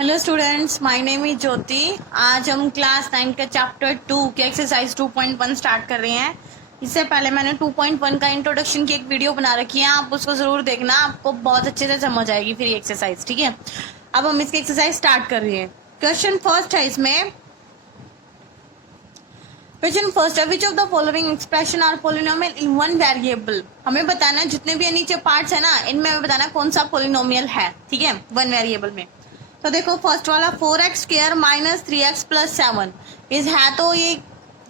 Hello students, my name is Jyoti. आज हम class 9 के चैप्टर 2 के एक्सरसाइज 2.1 स्टार्ट कर रहे हैं। इससे पहले मैंने 2.1 का इंट्रोडक्शन की एक वीडियो बना रखी है, आप उसको जरूर देखना, आपको बहुत अच्छे से समझ आएगी फिर ये एक्सरसाइज। ठीक है, अब हम इसकी एक्सरसाइज स्टार्ट कर रहे हैं। क्वेश्चन फर्स्ट है इसमें। क्वेश्चन फर्स्ट है, which of the following expression are polynomial in one variable. हमें बताना है जितने भी नीचे पार्ट्स है ना, इनमें हमें बताना कौन सा पोलिनोमियल है। ठीक है, वन वेरिएबल में। तो देखो फर्स्ट वाला 4x² minus 3x plus 7 is है, तो ये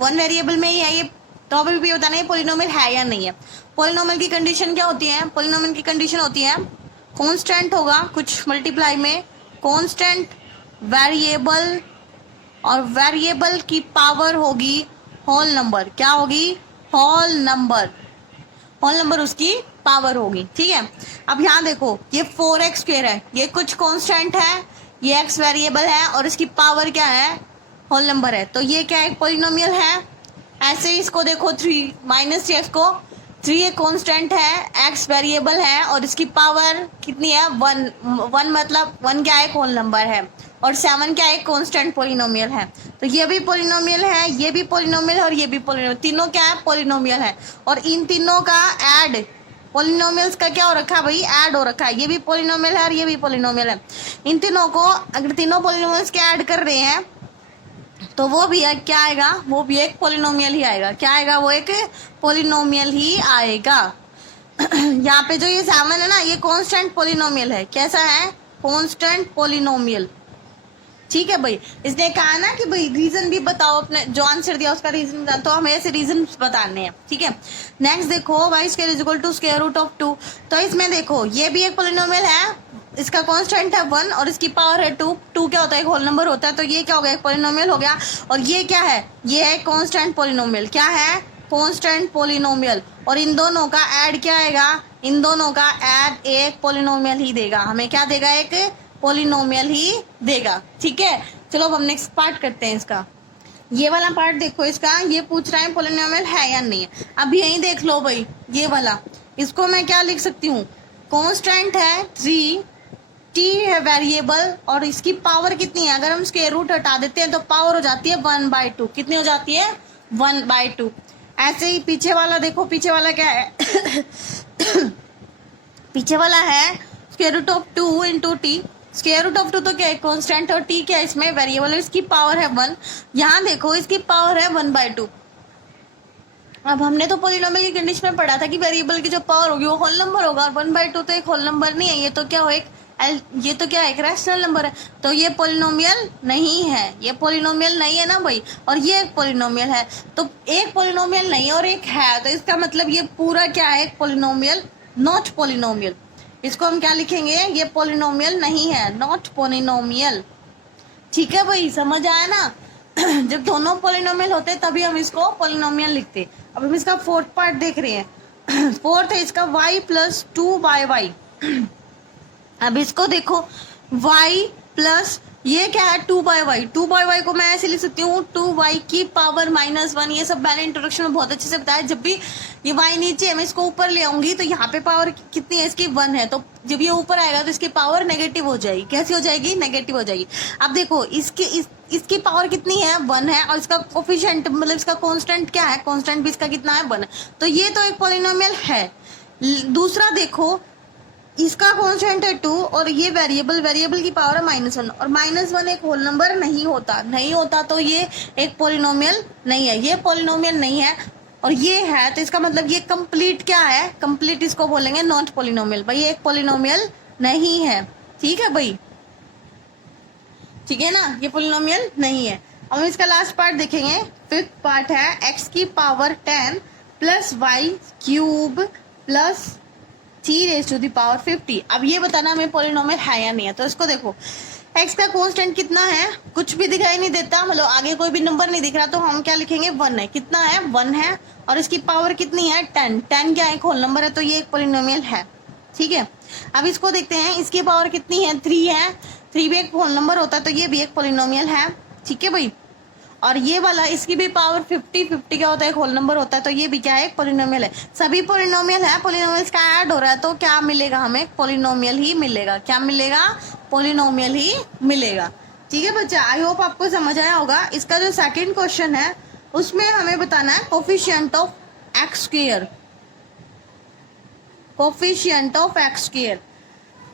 वन वेरिएबल में ही है ये। तो अभी भी बताना ये पोलिनोमियल है या नहीं है। पोलिनोमियल की कंडीशन क्या होती है? पोलिनोमियल की कंडीशन होती है कांस्टेंट होगा कुछ मल्टीप्लाई में, कांस्टेंट वेरिएबल, और वेरिएबल की पावर होगी होल नंबर। क्या होगी? Whole number. होल नंबर उसकी पावर होगी। ठीक है, अब यहाँ देखो ये 4x² है, ये कुछ कांस्टेंट है, ये x वेरिएबल है और इसकी पावर क्या है? होल नंबर है। तो ये क्या एक पोलिनोमियल है। ऐसे ही इसको देखो 3 माइनस 3x को, 3 एक कांस्टेंट है, x वेरिएबल है और इसकी पावर कितनी है? 1 मतलब 1 क्या है? होल नंबर है। और 7 क्या है? कांस्टेंट पोलिनोमियल है। तो ये भी पोलिनोमियल है, ये भी पोलिनोमियल है और ये भी पोलिनोमियल, तीनों क्या है? पोलिनोमियल है। और इन तीनों का ऐड, पोलिनोमियल्स का क्या हो रखा है भाई? ऐड हो रखा है। ये भी पोलिनोमियल है और ये भी पोलिनोमियल है। इन तीनों को अगर तीनों पोलिनोमियल्स के ऐड कर रहे हैं तो वो भी क्या आएगा? वो भी एक पोलिनोमियल ही आएगा। क्या आएगा? वो एक पोलिनोमियल ही आएगा। यहाँ पे जो ये 7 है ना, ये कांस्टेंट पोलिनोमियल है। कैसा है? Constant polynomial. ठीक है भाई, इसने कहा ना कि भाई रीजन भी बताओ, अपने जो आंसर दिया उसका रीजन बताओ, तो हमें ऐसे रीजन बताने हैं। ठीक है, नेक्स्ट देखो y square is equal to square root of 2। तो इसमें देखो ये भी एक पोलिनोमियल है, इसका कांस्टेंट है 1 और इसकी पावर है 2। 2 क्या होता है? एक होल नंबर होता है। तो ये क्या हो गया? एक पोलिनोमियल हो गया। और ये क्या है? ये है कांस्टेंट पोलिनोमियल। क्या है? Constant polynomial. और इन दोनों का ऐड क्या आएगा? इन दोनों का ऐड एक पोलिनोमियल ही देगा। हमें क्या देगा? एक पोलिनोमियल ही देगा। ठीक है, चलो अब हम नेक्स्ट पार्ट करते हैं इसका। ये वाला पार्ट देखो इसका, ये पूछ रहा है पोलिनोमियल है या नहीं है। अब यही देख लो भाई, ये वाला, इसको मैं क्या लिख सकती हूँ? कांस्टेंट है 3, t है वेरिएबल और इसकी पावर कितनी है? अगर हम स्क्वायर रूट हटा देते हैं तो पावर हो जाती है 1/2। कितनी हो जाती है? 1/2। ऐसे ही पीछे वाला देखो, पीछे वाला क्या है? पीछे वाला है square root of 2 into T. Square root of 2 तो क्या है? कांस्टेंट, और टी क्या है? इसमें वेरिएबल है, इसकी पावर है 1। यहाँ देखो इसकी पावर है 1/2। अब हमने तो पोलिनोमियल की कंडीशन में पढ़ा था कि वेरिएबल की जो पावर होगी वो होल नंबर होगा, और 1/2 तो एक होल नंबर नहीं है, ये तो क्या हो ये तो क्या है? एक रैशनल नंबर है। तो ये पोलिनोमियल नहीं है, ये पोलिनोमियल नहीं है ना भाई। और ये एक पोलिनोमियल है, तो एक पोलिनोमियल नहीं और एक है, तो इसका मतलब ये पूरा क्या है? एक पोलिनोमियल, नॉट पोलिनोमियल। इसको हम क्या लिखेंगे? ये पोलिनोमियल नहीं है, नॉट पोलिनोमियल। ठीक है भाई, समझ आया ना? जब दोनों पोलिनोमियल होते तभी हम इसको पोलिनोमियल लिखते। अब हम इसका फोर्थ पार्ट देख रहे हैं। फोर्थ है इसका y प्लस 2y। अब इसको देखो, y प्लस ये क्या है? 2/y। 2/y को मैं ऐसे लिख सकती हूँ 2y की पावर -1। ये सब मैंने इंट्रोडक्शन में बहुत अच्छे से बताया। जब भी ये y नीचे है, मैं इसको ऊपर ले आऊंगी तो यहाँ पे पावर कितनी है? इसकी 1 है। तो जब ये ऊपर आएगा तो इसकी पावर नेगेटिव हो जाएगी। कैसी हो जाएगी? नेगेटिव हो जाएगी। अब देखो इसकी पावर कितनी है? 1 है। और इसका कोफिशिएंट मतलब इसका कांस्टेंट क्या है? कांस्टेंट भी इसका कितना है? 1 है। तो ये तो एक पोलिनोमियल है। दूसरा देखो, इसका कांस्टेंट है 2 और ये वेरिएबल की पावर है -1, और -1 एक होल नंबर नहीं होता, तो ये एक पोलिनोमियल नहीं है। ये पोलिनोमियल नहीं है और ये है, तो इसका मतलब ये कंप्लीट क्या है? कंप्लीट इसको बोलेंगे नॉट पोलिनोमियल। भाई ये एक पोलिनोमियल नहीं है। ठीक है भाई, ठीक है ना? ये पोलिनोमियल नहीं है। अब हम इसका लास्ट पार्ट देखेंगे। फिफ्थ पार्ट है x की power 10 plus y cube plus 3⁻50। अब ये बताना हमें पोलिनोमियल है या नहीं है। तो इसको देखो, x का कांस्टेंट कितना है? कुछ भी दिखाई नहीं देता, मतलब आगे कोई भी नंबर नहीं दिख रहा, तो हम क्या लिखेंगे? 1 है। कितना है? 1 है। और इसकी पावर कितनी है? 10। 10 क्या है? एक होल नंबर है, तो ये एक पोलिनोमियल है। ठीक है, अब इसको देखते हैं, इसकी पावर कितनी है? 3 है। 3 भी एक होल नंबर होता है, तो ये भी एक पोलिनोमियल है। ठीक है भाई, और ये वाला, इसकी भी पावर 50 क्या होता है? एक होल नंबर होता है, तो ये भी क्या है? एक पोलिनोमियल है। सभी पोलिनोमियल है, पोलिनोमियल्स का ऐड हो रहा है, तो क्या मिलेगा हमें? पोलिनोमियल ही मिलेगा। क्या मिलेगा? पोलिनोमियल ही मिलेगा। ठीक है बच्चा, आई होप आपको समझ आया होगा। इसका जो सेकंड क्वेश्चन है उसमें हमें बताना है coefficient of x square, coefficient of x square.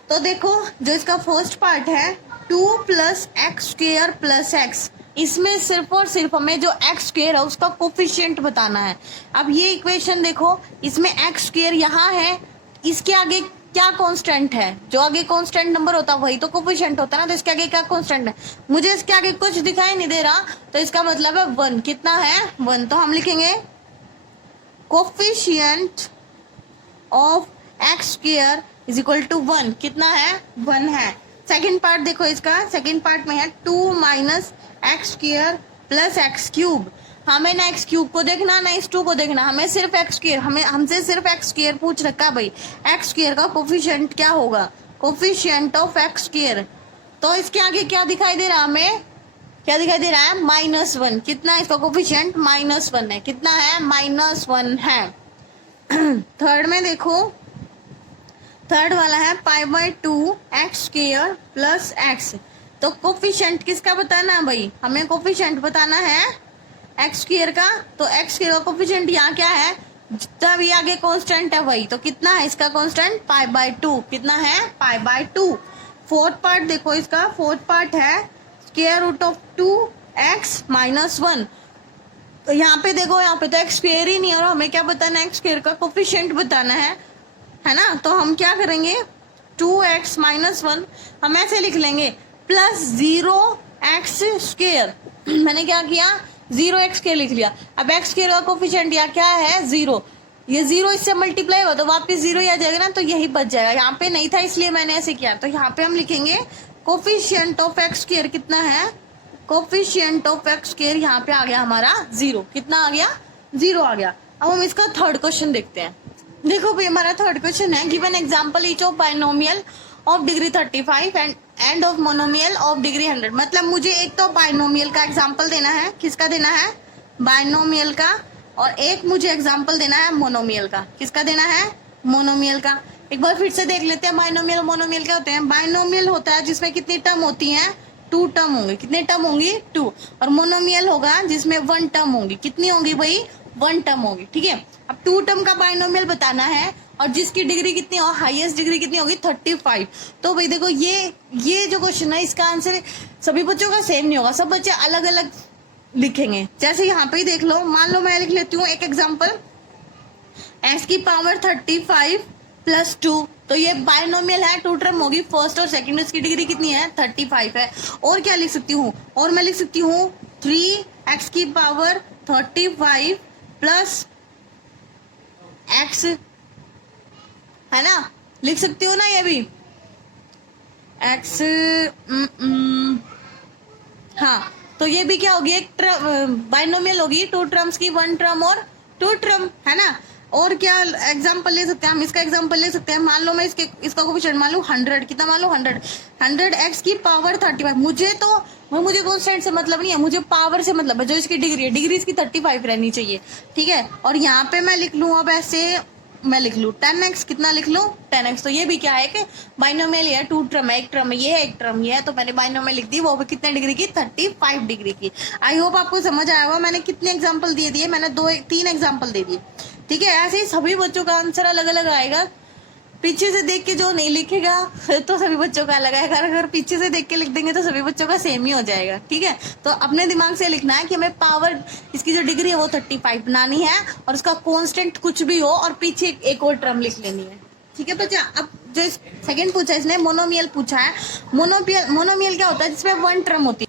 तो देखो जो इसका फर्स्ट पार्ट है 2 plus x square plus x, इसमें सिर्फ और सिर्फ हमें जो एक्स स्क्वायर है उसका कोफिशिएंट बताना है। अब ये इक्वेशन देखो, इसमें एक्स स्क्वायर यहाँ है, इसके आगे क्या कांस्टेंट है, जो आगे कांस्टेंट नंबर होता है वही तो कोफिशिएंट होता है ना। तो इसके आगे क्या कांस्टेंट है, मुझे इसके आगे कुछ दिखाई नहीं दे रहा, तो इसका मतलब है 1। कितना है 1, तो हम लिखेंगे coefficient of x square is equal to 1। कितना है 1 है। सेकंड पार्ट देखो, इसका सेकंड पार्ट में है 2 minus x square plus x cube. हमें ना एक्स क्यूब को देखना ना इस 2 को देखना, हमें सिर्फ एक्स स्क्वायर, हमसे सिर्फ एक्स स्क्वायर पूछ रखा भाई। एक्स स्क्वायर का कोफिशिएंट क्या होगा, कोफिशिएंट ऑफ एक्स स्क्वायर। तो इसके आगे क्या दिखाई दे रहा है, हमें क्या दिखाई दे रहा है -1। कितना है इसका कोफिशिएंट, -1 है। कितना है -1 है। थर्ड में देखो, थर्ड वाला है π/2 एक्स स्क्वायर प्लस एक्स। तो कोफिशिएंट किसका बताना है भाई, हमें कोफिशिएंट बताना है एक्स स्क्वायर का। तो एक्स स्क्वायर का कोफिशिएंट यहाँ क्या है, जितना भी आगे कांस्टेंट है वही, तो कितना है इसका कांस्टेंट π/2। कितना है π/2। फोर्थ पार्ट देखो, इसका फोर्थ पार्ट है स्क्वायर रूट ऑफ 2x - 1। तो यहाँ पे देखो, यहाँ पे तो एक्स स्क्वायर ही नहीं है और हमें क्या बताना है, एक्स स्क्वायर का कोफिशिएंट बताना है ना। तो हम क्या करेंगे 2x - 1 हम ऐसे लिख लेंगे प्लस 0x स्क्वायर। मैंने क्या किया 0x स्क्वायर लिख लिया। अब एक्स स्क्वायर का कोफिशिएंट यहाँ क्या है 0, ये 0 इससे मल्टीप्लाई हुआ तो वापस 0 ही आ जाएगा ना, तो यही बच जाएगा। यहाँ पे नहीं था इसलिए मैंने ऐसे किया। तो यहाँ पे हम लिखेंगे कोफिशिएंट ऑफ एक्स स्क्वायर कितना है, कोफिशिएंट ऑफ एक्स स्क्वायर यहाँ पे आ गया हमारा 0। कितना आ गया 0 आ गया। अब हम इसका थर्ड क्वेश्चन देखते हैं। देखो भाई हमारा थर्ड क्वेश्चन है given example each of binomial of degree 35 end of monomial of degree 100। मतलब मुझे एक तो बाइनोमियल का एग्जांपल देना है, किसका देना है बाइनोमियल का, और एक मुझे एग्जांपल देना है मोनोमियल का। किसका देना है मोनोमियल का। एक बार फिर से देख लेते हैं बाइनोमियल और मोनोमियल क्या होते हैं। बाइनोमियल होता है जिसमें कितनी टर्म होती हैं 2 टर्म होंगी। कितने टर्म होंगी 2। और मोनोमियल होगा जिसमें 1 टर्म होंगी। कितनी होंगी भाई 1 टर्म होगी। ठीक है, अब 2 टर्म का बाइनोमियल बताना है और जिसकी डिग्री कितनी हो, हाईएस्ट डिग्री कितनी होगी 35। तो भाई देखो ये जो क्वेश्चन है इसका आंसर सभी बच्चों का सेम नहीं होगा, सब बच्चे अलग अलग लिखेंगे। जैसे यहाँ पे ही देख लो, मान लो मैं लिख लेती हूँ एक एग्जांपल x की पावर 35 प्लस 2। तो ये बाइनोमियल है, 2 टर्म होगी, फर्स्ट और सेकंड, इसकी डिग्री कितनी है 35 है। और क्या लिख सकती हूँ, और मैं लिख सकती हूँ 3x की पावर 35 प्लस x, है ना, लिख सकती हूँ ना ये भी x। हाँ, तो ये भी क्या होगी एक बाइनोमियल होगी, 2 टर्म्स की, 1 टर्म और 2 टर्म, है ना। और क्या एग्जांपल ले सकते हैं हम, इसका एग्जांपल ले सकते हैं। मान लो मैं इसका कोफिशिएंट मान लूं 100। कितना मान लो 100 x की पावर 35। मुझे कांस्टेंट से मतलब नहीं है, मुझे पावर से मतलब है। जो इसकी डिग्री है, डिग्री इसकी 35 रहनी चाहिए। ठीक है, और यहाँ पे मैं लिख लूँ, अब ऐसे मैं लिख लूँ 10x। कितना लिख लूँ 10x। तो ये भी क्या है कि बाइनोमियल है, 2 टर्म है, एक टर्म है, ये है, एक टर्म ये है। तो मैंने बाइनोमियल लिख दी, वो भी कितने डिग्री की 35 डिग्री की। आई होप आपको समझ आया होगा। मैंने कितने एग्जाम्पल दे दिए, मैंने 3 एग्जाम्पल दे दिए। ठीक है, ऐसे ही सभी बच्चों का आंसर अलग अलग आएगा। पीछे से देख के जो नहीं लिखेगा तो सभी बच्चों का अलग आएगा, अगर पीछे से देख के लिख देंगे तो सभी बच्चों का सेम ही हो जाएगा। ठीक है, तो अपने दिमाग से लिखना है कि हमें पावर इसकी जो डिग्री है वो 35 बनानी है और उसका कांस्टेंट कुछ भी हो और पीछे एक और टर्म लिख लेनी है। ठीक है बच्चा, अब जो सेकंड पूछा है इसने मोनोमियल पूछा है। मोनोमियल क्या होता है जिसमें 1 टर्म होती है।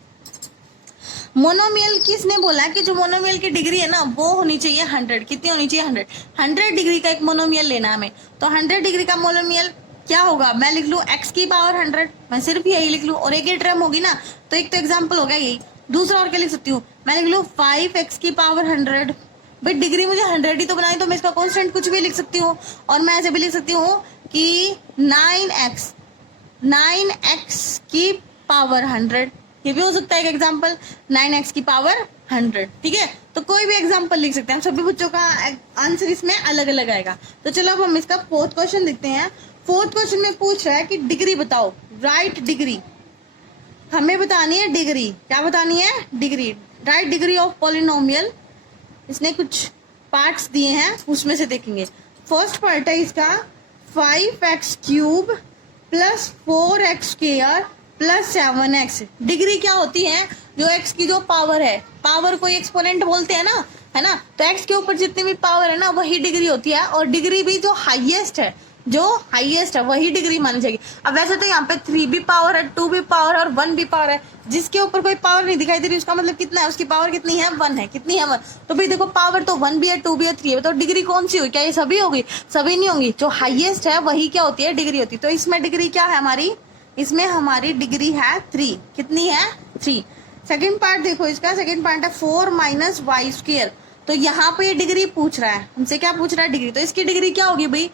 मोनोमियल किसने बोला कि जो मोनोमियल की डिग्री है ना वो होनी चाहिए 100। कितनी होनी चाहिए 100 डिग्री का एक मोनोमियल लेना हमें। तो 100 डिग्री का मोनोमियल क्या होगा, मैं लिख लूँ x की पावर 100, मैं सिर्फ यही लिख लूँ, और एक ही टर्म होगी ना, तो एक तो एग्जाम्पल हो गया यही। दूसरा और क्या लिख सकती हूँ, मैं लिख लूँ 5x की पावर 100। भाई डिग्री मुझे 100 ही तो बनाई, तो मैं इसका कॉन्स्टेंट कुछ भी लिख सकती हूँ। और मैं ऐसे भी लिख सकती हूँ कि 9x की पावर 100, ये भी हो सकता है एक एग्जाम्पल, 9x की पावर 100। ठीक है, तो कोई भी एग्जाम्पल लिख सकते हैं, सभी बच्चों का आंसर इसमें अलग अलग आएगा। तो चलो अब हम इसका फोर्थ क्वेश्चन देखते हैं। फोर्थ क्वेश्चन में पूछ रहा है कि डिग्री बताओ, राइट डिग्री। हमें बतानी है डिग्री, क्या बतानी है? Degree, right degree of polynomial. इसने कुछ पार्ट्स दिए हैं, उसमें से देखेंगे। फर्स्ट पार्ट है इसका 5x³ plus 4x² plus 7x। Degree क्या होती है? जो x की जो पावर है, पावर को एक्सपोनेंट बोलते हैं ना, है ना। तो x के ऊपर जितनी भी पावर है ना, वही डिग्री होती है। और डिग्री भी जो हाईएस्ट है, जो हाईएस्ट है वही डिग्री मानी जाएगी। अब वैसे तो यहाँ पे 3 भी पावर है, 2 भी पावर है और 1 भी पावर है। जिसके ऊपर कोई पावर नहीं दिखाई दे रही, उसका मतलब कितना है? उसकी पावर कितनी है? 1 है। कितनी है? 1। तो भाई देखो, पावर तो 1 भी है, 2 भी है, 3 है। तो डिग्री कौन सी हुई? क्या ये सभी होगी? सभी नहीं होंगी। जो हाईएस्ट है वही क्या होती है? डिग्री होती है। तो इसमें डिग्री क्या है हमारी? इसमें हमारी डिग्री है 3। कितनी है? 3। सेकेंड पार्ट देखो इसका, सेकेंड पार्ट है 4 - y²। तो यहाँ पे डिग्री पूछ रहा है हमसे, क्या पूछ रहा है? डिग्री। तो इसकी डिग्री क्या होगी भाई?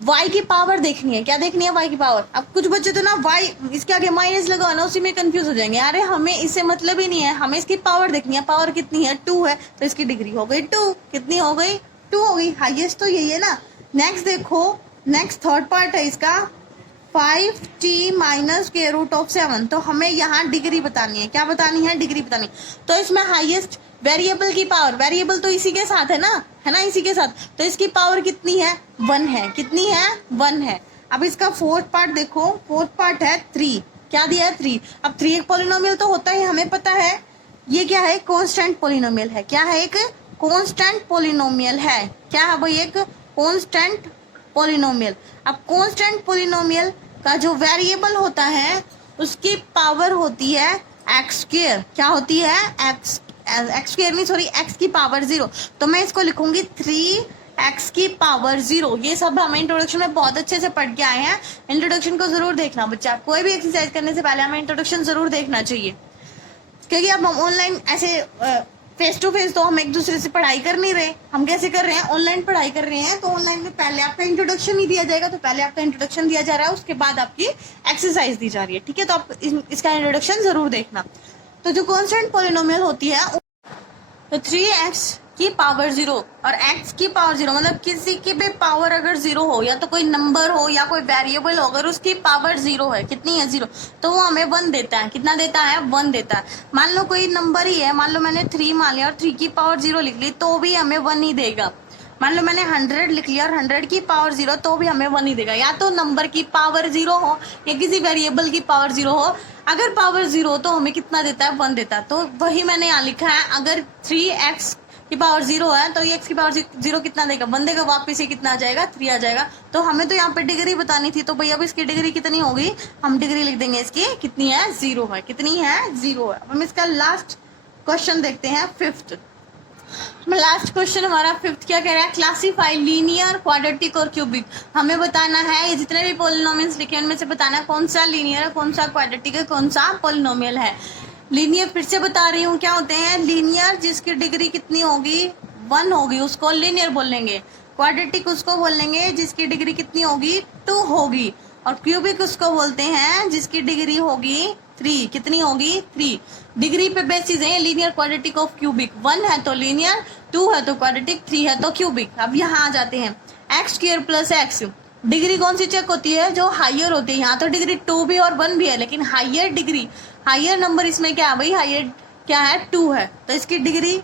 y की पावर देखनी है। क्या देखनी है? y की पावर। अब कुछ बच्चे तो ना y इसके आगे माइनस लगाओ ना, उसी में कंफ्यूज हो जाएंगे। अरे हमें इससे मतलब ही नहीं है, हमें इसकी पावर देखनी है। पावर कितनी है? 2 है। तो इसकी डिग्री हो गई 2। कितनी हो गई? 2 हो गई। हाईएस्ट तो यही है ना। नेक्स्ट देखो, नेक्स्ट थर्ड पार्ट है इसका 5t - √7। तो हमें यहाँ डिग्री बतानी है। क्या बतानी है? डिग्री बतानी है। तो इसमें हाईएस्ट वेरिएबल की पावर, वेरिएबल तो इसी के साथ है ना, है ना, इसी के साथ। तो इसकी पावर कितनी है? 1 है। कितनी है? 1 है। अब इसका फोर्थ पार्ट देखो, फोर्थ पार्ट है 3। क्या दिया है? 3। अब 3 एक पॉलिनोमियल तो होता है, हमें पता है। ये क्या है? कांस्टेंट पॉलिनोमियल है। क्या है? एक कांस्टेंट पॉलिनोमियल है। क्या है भाई? एक कांस्टेंट पॉलिनोमियल। अब कांस्टेंट पॉलिनोमियल का जो वेरिएबल होता है उसकी पावर होती है x²। क्या होती है? x² नहीं, सॉरी, x की पावर 0। तो मैं इसको लिखूंगी 3x की पावर 0। ये सब हम इंट्रोडक्शन में बहुत अच्छे से पढ़ के आए हैं। इंट्रोडक्शन को जरूर देखना बच्चा। कोई भी एक्सरसाइज करने से पहले हमें इंट्रोडक्शन जरूर देखना चाहिए, क्योंकि अब हम ऑनलाइन ऐसे फेस टू फेस तो हम एक दूसरे से पढ़ाई कर नहीं रहे। हम कैसे कर रहे हैं? ऑनलाइन पढ़ाई कर रहे हैं। तो ऑनलाइन में पहले आपका इंट्रोडक्शन ही दिया जाएगा। तो पहले आपका इंट्रोडक्शन दिया जा रहा है, उसके बाद आपकी एक्सरसाइज दी जा रही है। ठीक है, तो आप इसका इंट्रोडक्शन जरूर देखना। तो जो कांस्टेंट पॉलिनोमियल होती है, तो 3x की पावर 0 और x की पावर 0, मतलब किसी की भी पावर अगर 0 हो, या तो कोई नंबर हो या कोई वेरिएबल हो, अगर उसकी पावर 0 है, कितनी है? 0, तो वो हमें 1 देता है। कितना देता है? 1 देता है। मान लो कोई नंबर ही है, मान लो मैंने 3 मान लिया और 3 की पावर 0 लिख ली, तो भी हमें 1 ही देगा। मान लो मैंने 100 लिख लिया और 100 की पावर 0, तो भी हमें 1 ही देगा। या तो नंबर की पावर 0 हो या किसी वेरिएबल की पावर 0 हो। अगर पावर 0 हो तो हमें कितना देता है? 1 देता है। तो वही मैंने यहाँ लिखा है, अगर 3x की पावर 0 है तो x की पावर 0 कितना देगा? 1 देगा। वापस ये कितना आ जाएगा? 3 आ जाएगा। तो हमें तो यहाँ पे डिग्री बतानी थी, तो भैया अब इसकी डिग्री कितनी होगी? हम डिग्री लिख देंगे इसकी, कितनी है? 0 है। कितनी है? 0 है। अब हम इसका लास्ट क्वेश्चन देखते हैं, 5th। लास्ट क्वेश्चन हमारा 5th क्या कह रहा है? क्लासीफाई लीनियर, क्वाड्रेटिक और क्यूबिक। हमें बताना है, ये जितने भी पॉलिनोमियल्स लिखे हैं उनमें से बताना है कौन सा लीनियर है, कौन सा क्वाड्रेटिक है, कौन सा पॉलिनोमियल है। लीनियर फिर से बता रही हूँ, क्या होते हैं? लीनियर जिसकी डिग्री कितनी होगी? 1 होगी, उसको लीनियर बोलेंगे। क्वाड्रेटिक उसको बोलेंगे जिसकी डिग्री कितनी होगी? 2 होगी। और क्यूबिक उसको बोलते हैं जिसकी डिग्री होगी 3। कितनी होगी? 3। डिग्री पे बेसिस है लीनियर, क्वाड्रेटिक ऑफ क्यूबिक। 1 है तो लीनियर, 2 है तो क्वाड्रेटिक, 3 है तो क्यूबिक। अब यहाँ आ जाते हैं, x² + x। डिग्री कौन सी चेक होती है? जो हायर होती है। यहाँ तो डिग्री 2 भी और 1 भी है, लेकिन हायर डिग्री, हायर नंबर इसमें क्या है भाई? हायर क्या है? 2 है। तो इसकी डिग्री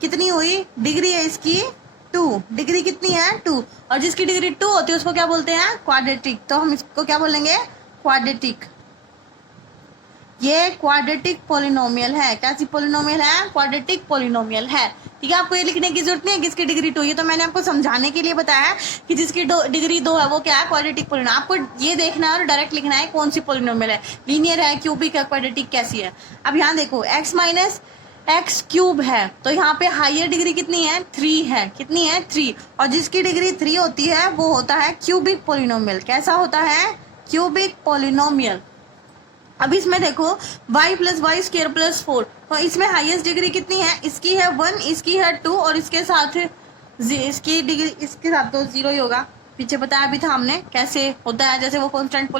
कितनी हुई? डिग्री है इसकी 2। डिग्री कितनी है? 2। और जिसकी डिग्री 2 होती है उसको क्या बोलते हैं? क्वाड्रेटिक। तो हम इसको क्या बोलेंगे? क्वाड्रेटिक। ये क्वाड्रेटिक पॉलिनोमियल है। कैसी पॉलिनोमियल है? क्वाड्रेटिक पॉलिनोमियल है। ठीक है, आपको ये लिखने की जरूरत नहीं है किसकी डिग्री 2। ये तो मैंने आपको समझाने के लिए बताया कि जिसकी डिग्री 2 है वो क्या है? Quadratic polynomial. आपको ये देखना है और डायरेक्ट लिखना है कौन सी पॉलिनोमियल है, लीनियर है, क्यूबिक है, क्वाड्रेटिक कैसी है। अब यहाँ देखो, x - x³ है, तो यहाँ पे हायर डिग्री कितनी है? 3 है। कितनी है? 3। और जिसकी डिग्री 3 होती है वो होता है क्यूबिक पॉलिनोमियल। कैसा होता है? Cubic polynomial. अब इसमें देखो y + y² + 4, तो इसमें हाईएस्ट डिग्री कितनी है? इसकी है 1, इसकी है 2 और इसके साथ इसकी डिग्री, इसके साथ तो 0 ही होगा। पीछे बताया भी था हमने कैसे होता है, जैसे वो कांस्टेंट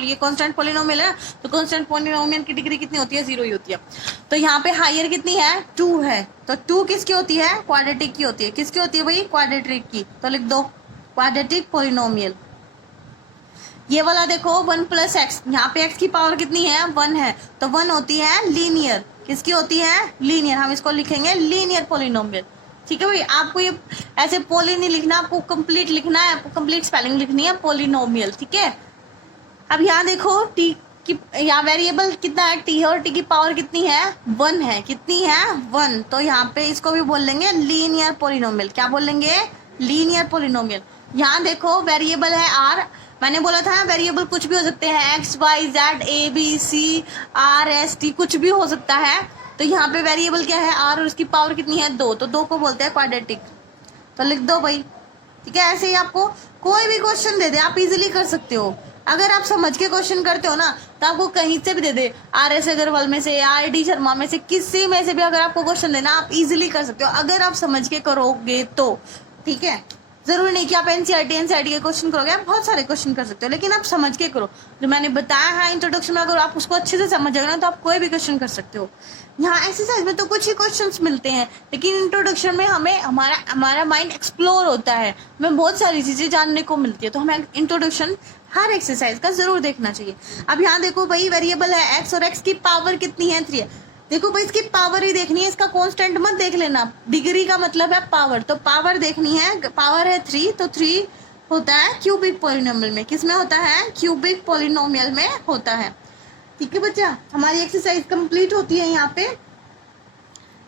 पॉलिनोमियल है, तो कांस्टेंट पॉलिनोमियल की डिग्री कितनी होती है? 0 ही होती है। तो यहाँ पे हायर कितनी है? 2 है। तो 2 किसकी होती है? क्वाड्रेटिक की होती है। किसकी होती है भाई? क्वाड्रेटिक की। तो लिख दो क्वाड्रेटिक पॉलिनोमियल। ये वाला देखो 1 प्लस एक्स, यहाँ पे एक्स की पावर कितनी है 1 है, तो 1 होती है लीनियर। किसकी होती है लीनियर, हम इसको लिखेंगे लीनियर पोलिनोमियल। ठीक है भाई, आपको ये ऐसे पोली नहीं लिखना, आपको कंप्लीट लिखना है, आपको कंप्लीट स्पेलिंग लिखनी है पोलिनोमियल। ठीक है, अब यहाँ देखो टी की, यहाँ वेरिएबल कितना है टी है, और टी की पावर कितनी है 1 है, कितनी है 1, तो यहाँ पे इसको भी बोल लेंगे लीनियर पोलिनोमियल। क्या बोल लेंगे लीनियर पोलिनोमियल। यहाँ देखो वेरिएबल है आर, मैंने बोला था वेरिएबल कुछ भी हो सकते हैं, x y z a b c r s t, कुछ भी हो सकता है। तो यहाँ पे वेरिएबल क्या है आर, और उसकी पावर कितनी है 2, तो 2 को बोलते हैं क्वाड्रेटिक, तो लिख दो भाई। ठीक है, ऐसे ही आपको कोई भी क्वेश्चन दे दे आप इजीली कर सकते हो। अगर आप समझ के क्वेश्चन करते हो ना, तो आपको कहीं से भी दे दे, आर एस अग्रवाल में से, आर डी शर्मा में से, किसी में से भी अगर आपको क्वेश्चन देना आप इजीली कर सकते हो, अगर आप समझ के करोगे तो। ठीक है, जरूरी नहीं कि आप एनसीईआरटी के क्वेश्चन करोगे, आप बहुत सारे क्वेश्चन कर सकते हो, लेकिन आप समझ के करो। जो मैंने बताया है इंट्रोडक्शन में, अगर आप उसको अच्छे से समझ जाओगे ना, तो आप कोई भी क्वेश्चन कर सकते हो। यहाँ एक्सरसाइज में तो कुछ ही क्वेश्चंस मिलते हैं, लेकिन इंट्रोडक्शन में हमें हमारा माइंड एक्सप्लोर होता है, हमें बहुत सारी चीजें जानने को मिलती है, तो हमें इंट्रोडक्शन हर एक्सरसाइज का जरूर देखना चाहिए। अब यहाँ देखो भाई वेरिएबल है एक्स, और एक्स की पावर कितनी है 3 है। देखो भाई इसकी पावर ही देखनी है, इसका कांस्टेंट मत देख लेना, डिग्री का मतलब है पावर, तो पावर देखनी है, पावर है 3, तो 3 होता है क्यूबिक पोलिनोमियल में। किस में होता है क्यूबिक पोलिनोमियल में होता है। ठीक है बच्चा, हमारी एक्सरसाइज कंप्लीट होती है यहाँ पे।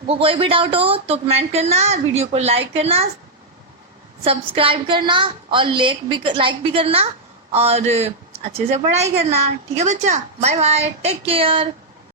वो कोई भी डाउट हो तो कमेंट करना, वीडियो को लाइक करना, सब्सक्राइब करना, और लाइक भी करना, और अच्छे से पढ़ाई करना। ठीक है बच्चा, बाय बाय, टेक केयर।